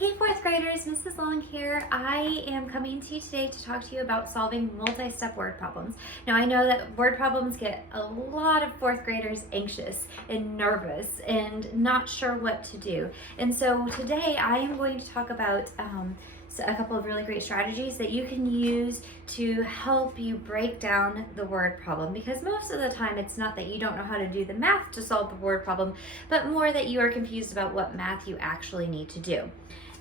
Hey fourth graders, Mrs. Long here. I am coming to you today to talk to you about solving multi-step word problems. Now I know that word problems get a lot of fourth graders anxious and nervous and not sure what to do. And so today I am going to talk about a couple of really great strategies that you can use to help you break down the word problem, because most of the time it's not that you don't know how to do the math to solve the word problem, but more that you are confused about what math you actually need to do.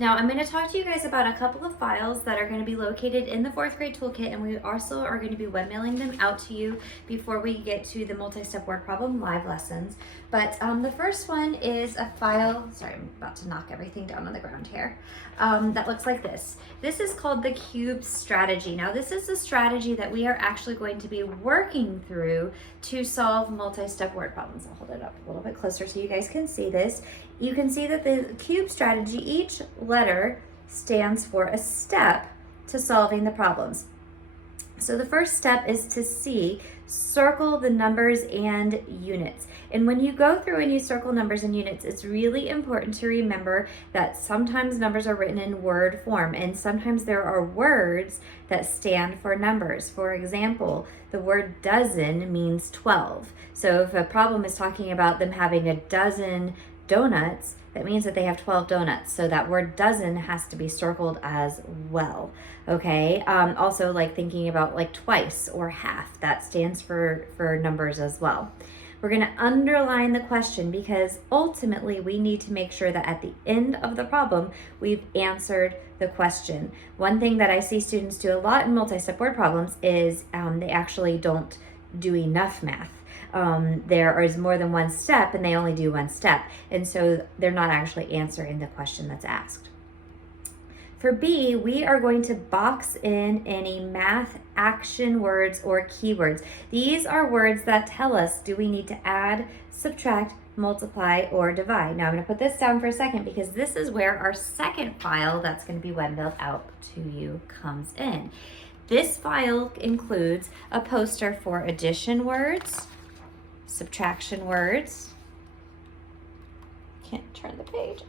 Now I'm going to talk to you guys about a couple of files that are going to be located in the fourth grade toolkit, and we also are going to be webmailing them out to you before we get to the multi-step word problem live lessons. But the first one is a file, sorry, I'm about to knock everything down on the ground here, that looks like this. This is called the cube strategy. Now this is the strategy that we are actually going to be working through to solve multi-step word problems. I'll hold it up a little bit closer so you guys can see this. You can see that the cube strategy, each letter stands for a step to solving the problems. So the first step is to circle the numbers and units. And when you go through and you circle numbers and units, it's really important to remember that sometimes numbers are written in word form, and sometimes there are words that stand for numbers. For example, the word dozen means 12. So if a problem is talking about them having a dozen donuts, that means that they have 12 donuts. So that word dozen has to be circled as well. Okay. Also, like thinking about like twice or half, that stands for numbers as well. We're going to underline the question because ultimately we need to make sure that at the end of the problem, we've answered the question. One thing that I see students do a lot in multi-step word problems is they actually don't do enough math. There is more than one step and they only do one step, and so they're not actually answering the question that's asked. For B, we are going to box in any math action words or keywords. These are words that tell us, do we need to add, subtract, multiply, or divide? Now I'm going to put this down for a second because this is where our second file that's going to be webmailed out to you comes in. This file includes a poster for addition words, subtraction words, can't turn the page,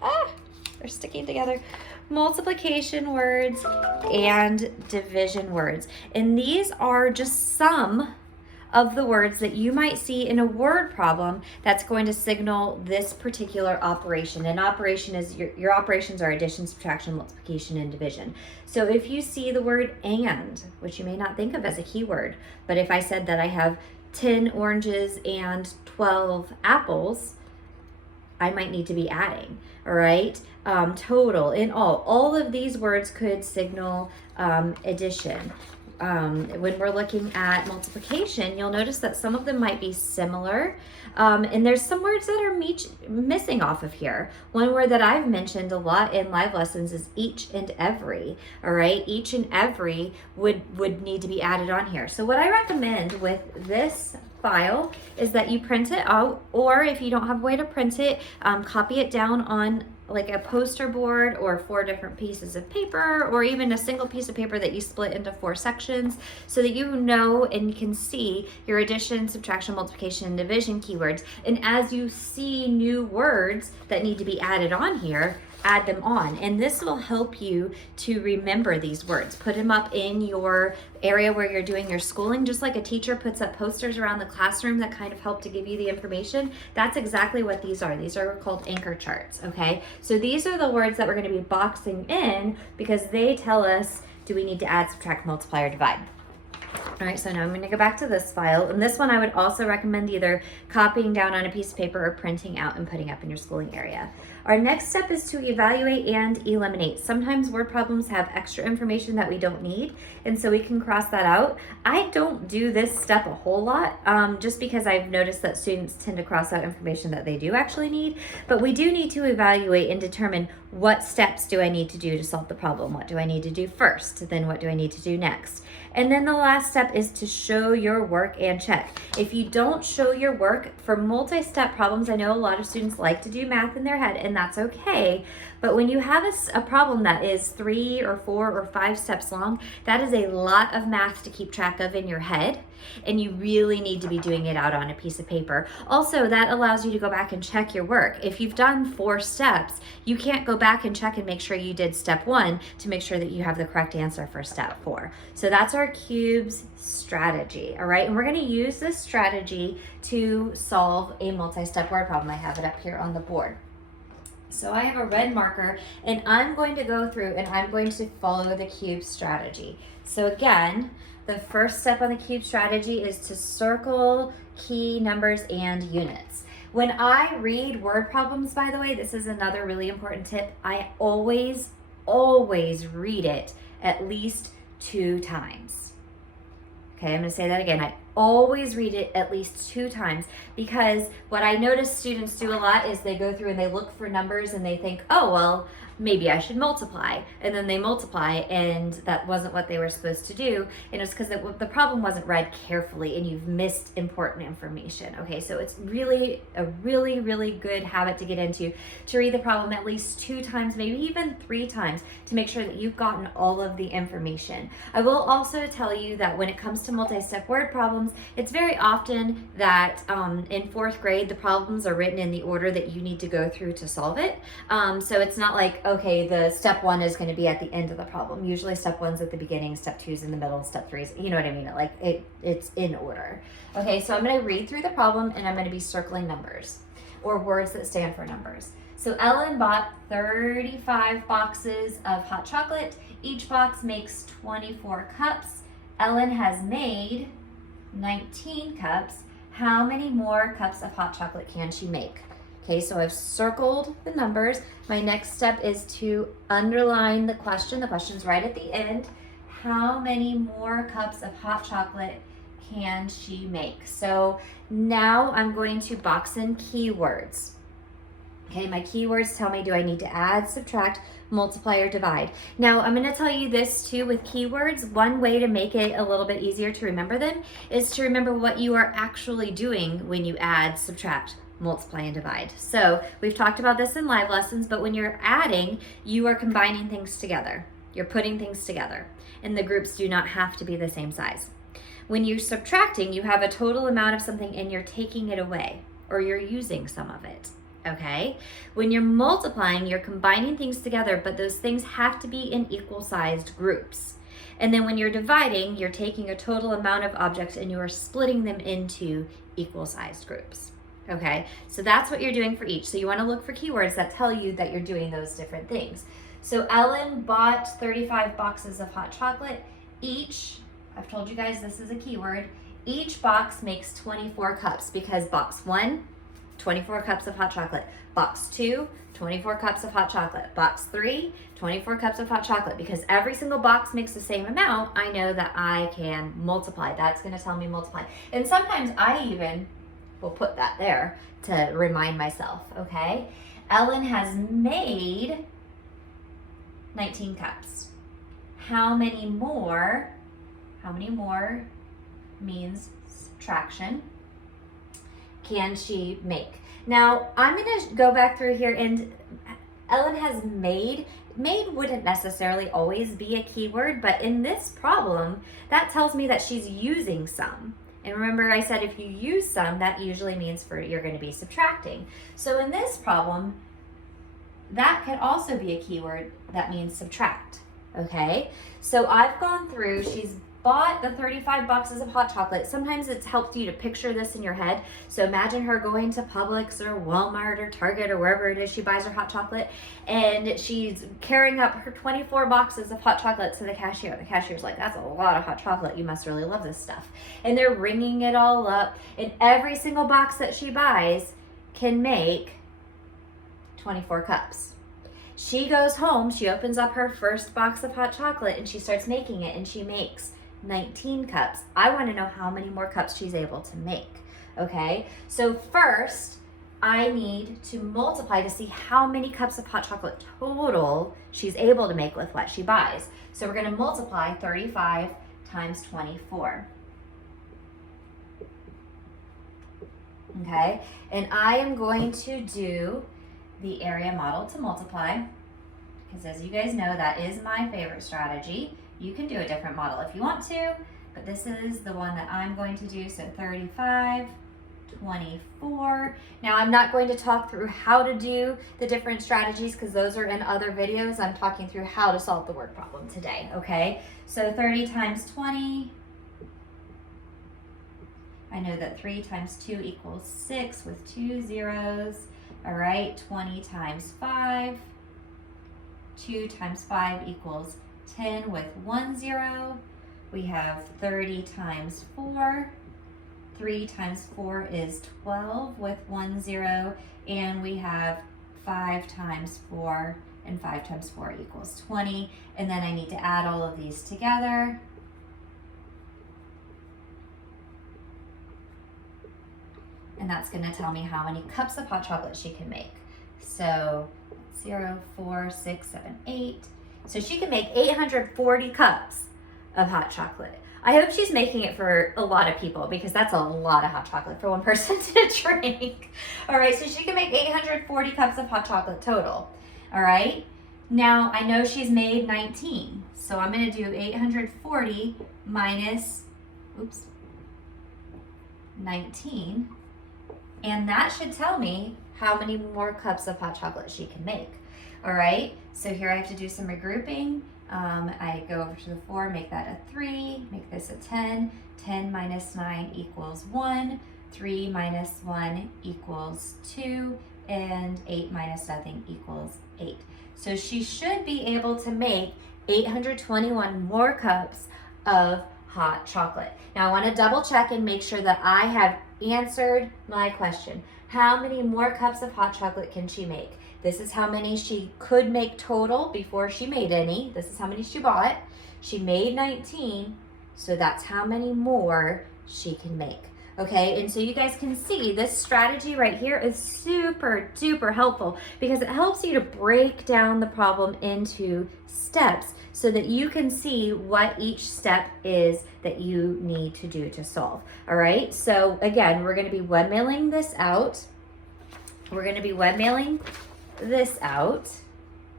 they're sticking together, multiplication words, and division words. And these are just some of the words that you might see in a word problem that's going to signal this particular operation. And operation is your operations are addition, subtraction, multiplication, and division. So if you see the word and, which you may not think of as a keyword, but if I said that I have 10 oranges and 12 apples, I might need to be adding, all right? Total, in all of these words could signal addition. When we're looking at multiplication, you'll notice that some of them might be similar, and there's some words that are missing off of here. One word that I've mentioned a lot in live lessons is each and every, all right? Each and every would need to be added on here. So what I recommend with this file is that you print it out, or if you don't have a way to print it, copy it down on like a poster board or 4 different pieces of paper, or even a single piece of paper that you split into 4 sections so that you know and can see your addition, subtraction, multiplication, and division keywords. And as you see new words that need to be added on here, add them on. And this will help you to remember these words. Put them up in your area where you're doing your schooling, just like a teacher puts up posters around the classroom that kind of help to give you the information. That's exactly what these are. These are called anchor charts, okay? So these are the words that we're going to be boxing in because they tell us, do we need to add, subtract, multiply, or divide? All right, so now I'm going to go back to this file, and this one I would also recommend either copying down on a piece of paper or printing out and putting up in your schooling area. Our next step is to evaluate and eliminate. Sometimes word problems have extra information that we don't need, and so we can cross that out. I don't do this step a whole lot, just because I've noticed that students tend to cross out information that they do actually need, but we do need to evaluate and determine what steps do I need to do to solve the problem? What do I need to do first? Then what do I need to do next? And then the last step is to show your work and check. If you don't show your work for multi-step problems, I know a lot of students like to do math in their head, and that's okay. But when you have a problem that is 3 or 4 or 5 steps long, that is a lot of math to keep track of in your head, and you really need to be doing it out on a piece of paper. Also, that allows you to go back and check your work. If you've done 4 steps, you can't go back and check and make sure you did step 1 to make sure that you have the correct answer for step 4. So that's our cubes strategy, all right? And we're gonna use this strategy to solve a multi-step word problem. I have it up here on the board. So I have a red marker, and I'm going to go through and I'm going to follow the cube strategy. So again, the first step on the cube strategy is to circle key numbers and units. When I read word problems, by the way, this is another really important tip. I always read it at least 2 times. Okay, I'm gonna say that again. I always read it at least 2 times, because what I notice students do a lot is they go through and they look for numbers and they think, oh, well, maybe I should multiply. And then they multiply, and that wasn't what they were supposed to do. And it's because the problem wasn't read carefully and you've missed important information. Okay, so it's really a really good habit to get into, to read the problem at least 2 times, maybe even 3 times, to make sure that you've gotten all of the information. I will also tell you that when it comes to multi-step word problems, it's very often that in 4th grade, the problems are written in the order that you need to go through to solve it. So it's not like, okay, the step 1 is going to be at the end of the problem. Usually step 1's at the beginning, step 2's in the middle, step 3's, you know what I mean? It's in order. Okay, so I'm going to read through the problem and I'm going to be circling numbers or words that stand for numbers. So Ellen bought 35 boxes of hot chocolate. Each box makes 24 cups. Ellen has made 19 cups. How many more cups of hot chocolate can she make? Okay, so I've circled the numbers. My next step is to underline the question. The question's right at the end. How many more cups of hot chocolate can she make? So now I'm going to box in keywords. Okay, my keywords tell me, do I need to add, subtract, multiply, or divide? Now, I'm going to tell you this too with keywords. One way to make it a little bit easier to remember them is to remember what you are actually doing when you add, subtract, multiply, and divide. So we've talked about this in live lessons, but when you're adding, you are combining things together. You're putting things together, and the groups do not have to be the same size. When you're subtracting, you have a total amount of something and you're taking it away, or you're using some of it. Okay? When you're multiplying, you're combining things together, but those things have to be in equal sized groups. And then when you're dividing, you're taking a total amount of objects and you are splitting them into equal sized groups. Okay, so that's what you're doing for each. So you want to look for keywords that tell you that you're doing those different things. So Ellen bought 35 boxes of hot chocolate. Each, I've told you guys this is a keyword, each box makes 24 cups, because box 1, 24 cups of hot chocolate. Box 2, 24 cups of hot chocolate. Box 3, 24 cups of hot chocolate. Because every single box makes the same amount, I know that I can multiply. That's going to tell me multiply. And sometimes I even will put that there to remind myself, okay? Ellen has made 19 cups. How many more means subtraction, can she make? Now, I'm going to go back through here, and Ellen has made. Made wouldn't necessarily always be a keyword, but in this problem, that tells me that she's using some. And remember, I said if you use some, that usually means you're going to be subtracting. So in this problem, that could also be a keyword that means subtract. Okay, so I've gone through, she's bought the 35 boxes of hot chocolate. Sometimes it's helped you to picture this in your head. So imagine her going to Publix or Walmart or Target or wherever it is she buys her hot chocolate, and she's carrying up her 24 boxes of hot chocolate to the cashier. The cashier's like, that's a lot of hot chocolate. You must really love this stuff. And they're ringing it all up, and every single box that she buys can make 24 cups. She goes home, she opens up her first box of hot chocolate, and she starts making it, and she makes 19 cups. I want to know how many more cups she's able to make. Okay, so first I need to multiply to see how many cups of hot chocolate total she's able to make with what she buys. So we're going to multiply 35 times 24. Okay, and I am going to do the area model to multiply, because as you guys know, that is my favorite strategy. You can do a different model if you want to, but this is the one that I'm going to do. So 35, 24. Now I'm not going to talk through how to do the different strategies because those are in other videos. I'm talking through how to solve the word problem today, okay? So 30 times 20. I know that 3 times 2 equals 6 with 2 zeros. All right, 20 times 5. 2 times 5 equals 10 with 1 0. We have 30 times 4. 3 times 4 is 12 with 1 0. And we have 5 times 4, and 5 times 4 equals 20. And then I need to add all of these together. And that's going to tell me how many cups of hot chocolate she can make. So 0, 4, 6, 7, 8. So she can make 840 cups of hot chocolate. I hope she's making it for a lot of people because that's a lot of hot chocolate for one person to drink. All right, so she can make 840 cups of hot chocolate total. All right, now I know she's made 19. So I'm going to do 840 minus, 19. And that should tell me how many more cups of hot chocolate she can make. All right, so here I have to do some regrouping. I go over to the 4, make that a 3, make this a 10. 10 minus 9 equals 1. 3 minus 1 equals 2. And 8 minus nothing equals 8. So she should be able to make 821 more cups of hot chocolate. Now I want to double check and make sure that I have answered my question. How many more cups of hot chocolate can she make? This is how many she could make total before she made any. This is how many she bought. She made 19, so that's how many more she can make. Okay, and so you guys can see this strategy right here is super duper helpful because it helps you to break down the problem into steps so that you can see what each step is that you need to do to solve. All right, so again, we're gonna be webmailing this out. We're gonna be webmailing this out,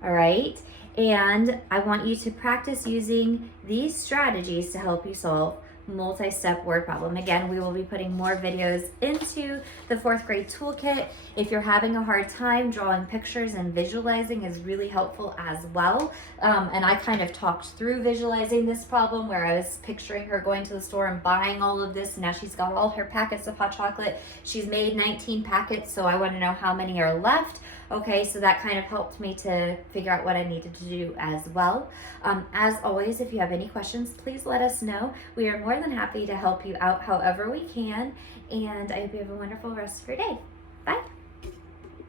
all right? And I want you to practice using these strategies to help you solve multi-step word problem. Again, we will be putting more videos into the 4th grade toolkit. If you're having a hard time, drawing pictures and visualizing is really helpful as well. And I kind of talked through visualizing this problem where I was picturing her going to the store and buying all of this. Now she's got all her packets of hot chocolate. She's made 19 packets, so I want to know how many are left. Okay, so that kind of helped me to figure out what I needed to do as well. As always, if you have any questions, please let us know. We are more than happy to help you out however we can. And I hope you have a wonderful rest of your day. Bye.